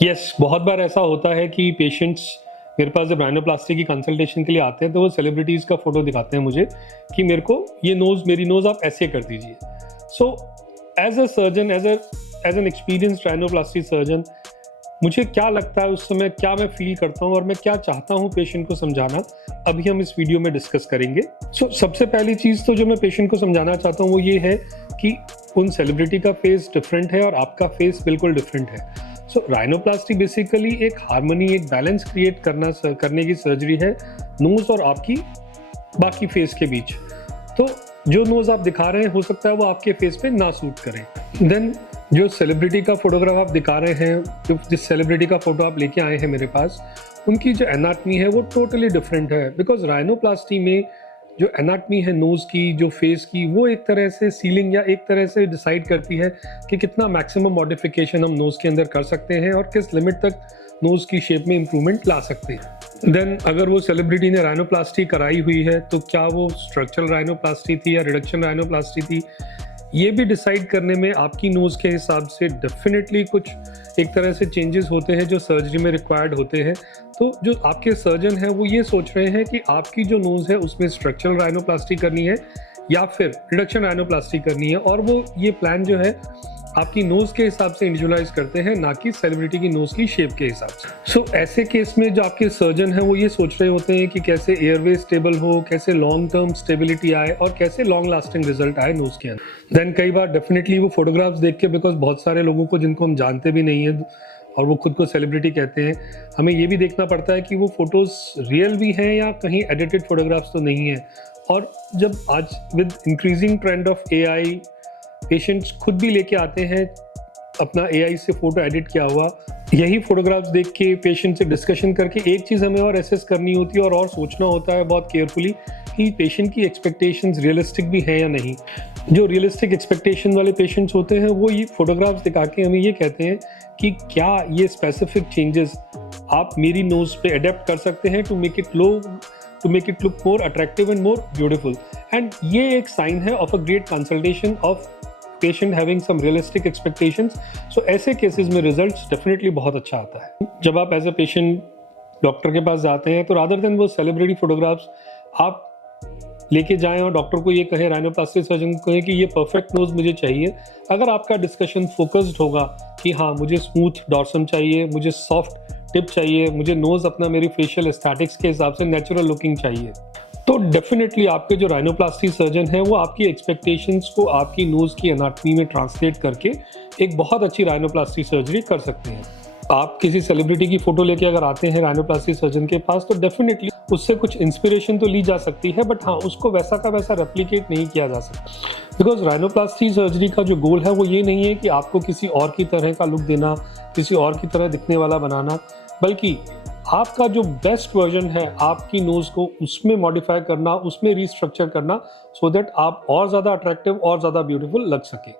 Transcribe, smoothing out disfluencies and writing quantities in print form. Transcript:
Yes, बहुत बार ऐसा होता है कि पेशेंट्स मेरे पास जब राइनोप्लास्टी की कंसल्टेशन के लिए आते हैं तो वो सेलिब्रिटीज़ का फ़ोटो दिखाते हैं मुझे कि मेरे को ये मेरी नोज़ आप ऐसे कर दीजिए। So as a surgeon, as an experienced rhinoplasty surgeon, मुझे क्या लगता है उस समय, क्या मैं फ़ील करता हूँ और मैं क्या चाहता हूँ पेशेंट को समझाना, अभी हम इस वीडियो में डिस्कस करेंगे। सबसे पहली चीज़ तो जो मैं पेशेंट को समझाना चाहता हूँ वो ये है कि उन सेलिब्रिटी का फेस डिफरेंट है और आपका फेस बिल्कुल डिफरेंट है। राइनोप्लास्टी बेसिकली एक हार्मनी, एक बैलेंस क्रिएट करने की सर्जरी है नोज़ और आपकी बाकी फेस के बीच। तो जो नोज़ आप दिखा रहे हैं हो सकता है वो आपके फेस पे ना सूट करें। देन जो सेलिब्रिटी का फोटोग्राफ आप दिखा रहे हैं, जो जिस सेलिब्रिटी का फोटो आप लेके आए हैं मेरे पास, उनकी जो एनाटमी है वो टोटली डिफरेंट है। बिकॉज राइनोप्लास्टी में जो एनाटमी है नोज़ की, जो फेस की, वो एक तरह से सीलिंग या एक तरह से डिसाइड करती है कि कितना मैक्सिमम मॉडिफिकेशन हम नोज़ के अंदर कर सकते हैं और किस लिमिट तक नोज़ की शेप में इम्प्रूवमेंट ला सकते हैं। देन अगर वो सेलिब्रिटी ने राइनोप्लास्टी कराई हुई है तो क्या वो स्ट्रक्चरल राइनोप्लास्टी थी या रिडक्शन राइनोप्लास्टी थी, ये भी डिसाइड करने में आपकी नोज़ के हिसाब से डेफिनेटली कुछ एक तरह से चेंजेस होते हैं जो सर्जरी में रिक्वायर्ड होते हैं। तो जो आपके सर्जन हैं वो ये सोच रहे हैं कि आपकी जो नोज़ है उसमें स्ट्रक्चरल राइनोप्लास्टी करनी है या फिर रिडक्शन राइनोप्लास्टी करनी है, और वो ये प्लान जो है आपकी नोज़ के हिसाब से इंडिविजुअलाइज करते हैं, ना कि सेलिब्रिटी की नोज़ की शेप के हिसाब से। ऐसे केस में जो आपके सर्जन हैं वो ये सोच रहे होते हैं कि कैसे एयरवे स्टेबल हो, कैसे लॉन्ग टर्म स्टेबिलिटी आए और कैसे लॉन्ग लास्टिंग रिजल्ट आए नोज़ के अंदर। देन कई बार डेफिनेटली वो फोटोग्राफ्स देख के, बिकॉज बहुत सारे लोगों को जिनको हम जानते भी नहीं हैं और वो खुद को सेलिब्रिटी कहते हैं, हमें ये भी देखना पड़ता है कि वो फोटोज़ रियल भी हैं या कहीं एडिटेड फोटोग्राफ्स तो नहीं है। और जब आज with increasing trend of AI, patients खुद भी लेके आते हैं अपना AI से फोटो एडिट किया हुआ, यही फोटोग्राफ्स देख के पेशेंट से डिस्कशन करके एक चीज़ हमें और एसेस करनी होती है और सोचना होता है बहुत केयरफुली कि पेशेंट की एक्सपेक्टेशंस रियलिस्टिक भी हैं या नहीं। जो रियलिस्टिक एक्सपेक्टेशन वाले पेशेंट्स होते हैं वो ये फोटोग्राफ्स दिखा के हमें ये कहते हैं कि क्या ये स्पेसिफिक चेंजेस आप मेरी नोज़ पे अडेप्ट कर सकते हैं to make it look more attractive and more beautiful. And ये एक साइन है of a great consultation of patient having some realistic expectations. ऐसे केसेस में रिजल्ट्स डेफिनेटली बहुत अच्छा आता है। जब आप एज अ पेशेंट डॉक्टर के पास जाते हैं तो रादर देन वो सेलिब्रिटी फोटोग्राफ्स आप लेके जाएं और डॉक्टर को ये कहें, राइनोप्लास्टिक सर्जन को कहें कि ये परफेक्ट नोज मुझे चाहिए, अगर आपका डिस्कशन फोकस्ड होगा कि हाँ मुझे स्मूथ डॉर्सम चाहिए, मुझे सॉफ्ट टिप चाहिए, मुझे नोज अपना मेरी फेशियल एस्थेटिक्स के हिसाब से नेचुरल लुकिंग चाहिए, तो डेफिनेटली आपके जो राइनोप्लास्टी सर्जन हैं वो आपकी एक्सपेक्टेशंस को आपकी नोज़ की एनाटमी में ट्रांसलेट करके एक बहुत अच्छी राइनोप्लास्टी सर्जरी कर सकते हैं। आप किसी सेलिब्रिटी की फोटो लेके अगर आते हैं राइनोप्लास्टी सर्जन के पास तो डेफिनेटली उससे कुछ इंस्पिरेशन तो ली जा सकती है, बट हाँ उसको वैसा का वैसा रेप्लिकेट नहीं किया जा सकता। बिकॉज राइनोप्लास्टी सर्जरी का जो गोल है वो ये नहीं है कि आपको किसी और की तरह का लुक देना, किसी और की तरह दिखने वाला बनाना, बल्कि आपका जो बेस्ट वर्जन है आपकी नोज़ को उसमें मॉडिफाई करना, उसमें रीस्ट्रक्चर करना, सो दैट आप और ज़्यादा अट्रैक्टिव और ज़्यादा ब्यूटीफुल लग सके।